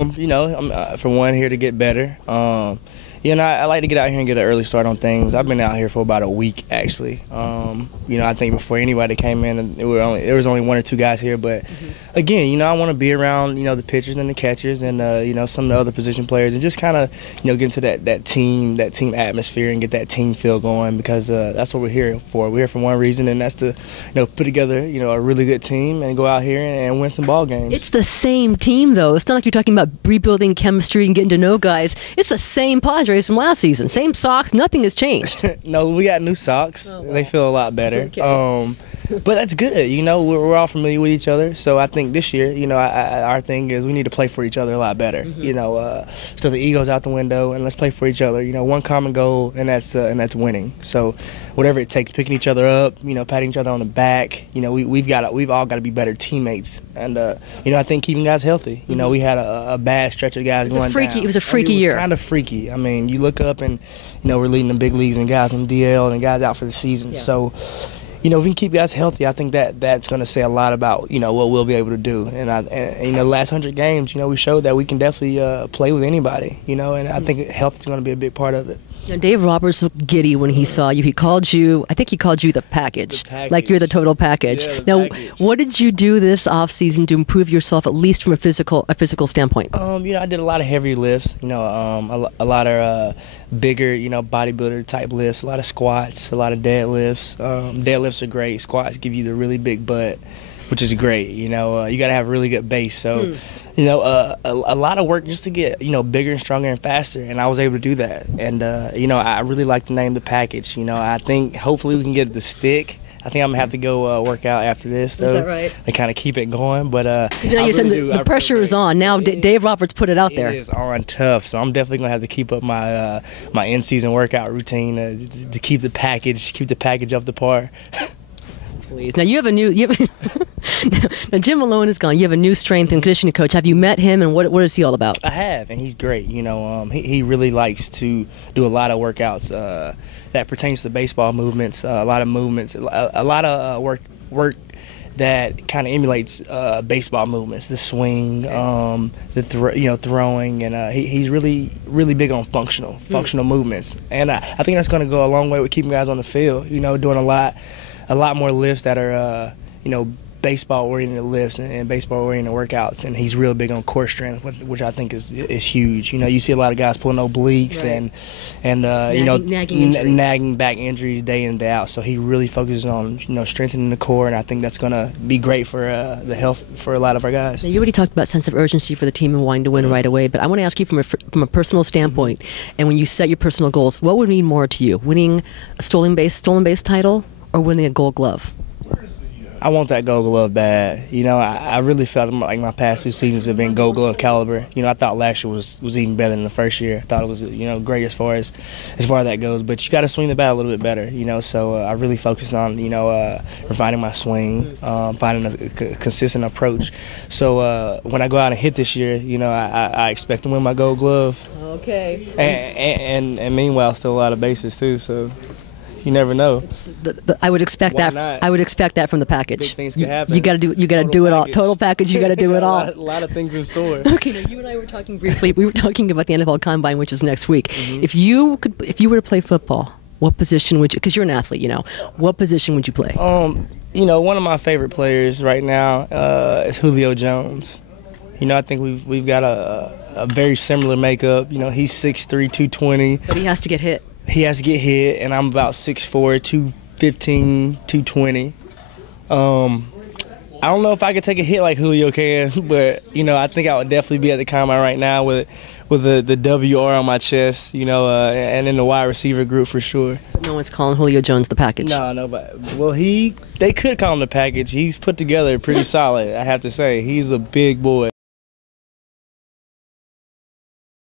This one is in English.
I'm for one here to get better. I like to get out here and get an early start on things. I've been out here for about a week actually. I think before anybody came in, there was only one or two guys here. But again, I want to be around the pitchers and the catchers and some of the other position players and just kind of get into that team atmosphere and get that team feel going because that's what we're here for. We're here for one reason, and that's to put together a really good team and go out here and win some ball games. It's the same team though. It's not like you're talking about rebuilding chemistry and getting to know guys. It's the same Padres from last season. Same socks. Nothing has changed. No, we got new socks. Oh, wow. They feel a lot better. Okay. But that's good. We're all familiar with each other. So I think this year, our thing is we need to play for each other a lot better. So the ego's out the window and let's play for each other. One common goal, and that's winning. So whatever it takes, picking each other up, patting each other on the back. We've all got to be better teammates. And I think keeping guys healthy. We had a bad stretch of guys going down. It was a freaky year. Kind of freaky. I mean, you look up and we're leading the big leagues and guys on DL and guys out for the season. Yeah. So. If we can keep guys healthy, I think that's going to say a lot about what we'll be able to do. And the last 100 games, we showed that we can definitely play with anybody. And I think health is going to be a big part of it. Dave Roberts looked giddy when he saw you. I think he called you the package. Like you're the total package. Yeah, package. What did you do this offseason to improve yourself, at least from a physical standpoint? I did a lot of heavy lifts. A lot of bigger, bodybuilder type lifts. A lot of squats, a lot of deadlifts. Deadlifts are great. Squats give you the really big butt, which is great. You got to have a really good base. So. A lot of work just to get, bigger and stronger and faster, and I was able to do that. And, I really like to name the package. I think hopefully we can get the stick. I think I'm going to have to go work out after this, though. Is that right? And kind of keep it going. But the pressure is on. Now Dave Roberts put it out there. It is on tough, so I'm definitely going to have to keep up my my in-season workout routine to keep the package up to par. Please. Now now Jim Malone is gone. You have a new strength and conditioning coach. Have you met him, and what is he all about? I have, and he's great. He really likes to do a lot of workouts that pertains to baseball movements. A lot of work that kind of emulates baseball movements, the swing, throwing, and he's really big on functional movements. And I think that's going to go a long way with keeping guys on the field. Doing a lot more lifts that are, baseball-oriented lifts and baseball-oriented workouts, and he's real big on core strength, which I think is huge. You see a lot of guys pulling obliques and nagging back injuries day in and day out. So he really focuses on strengthening the core, and I think that's going to be great for the health for a lot of our guys. Now, you already talked about sense of urgency for the team and wanting to win right away, but I want to ask you from a personal standpoint, and when you set your personal goals, what would mean more to you, winning a stolen base title or winning a Gold Glove? I want that Gold Glove bad. I really felt like my past two seasons have been Gold Glove caliber. I thought last year was even better than the first year. I thought it was great as far as that goes. But you got to swing the bat a little bit better. So I really focused on refining my swing, finding a consistent approach. So when I go out and hit this year, I expect to win my Gold Glove. Okay. And meanwhile, still a lot of bases too. So. You never know. I would expect Why that. not? I would expect that from the package. Big things can happen. You got to do it all. Total package. You got to do it all. A lot of things in store. Okay, now you and I were talking briefly. We were talking about the NFL Combine, which is next week. If you were to play football, what position would you? Because you're an athlete, What position would you play? One of my favorite players right now is Julio Jones. I think we've got a very similar makeup. He's 6'3", 220. But he has to get hit. He has to get hit, and I'm about 6'4", 215, 220. I don't know if I could take a hit like Julio can, but I think I would definitely be at the combine right now with the WR on my chest, and in the wide receiver group for sure. No one's calling Julio Jones the package. No, but they could call him the package. He's put together pretty solid, I have to say. He's a big boy.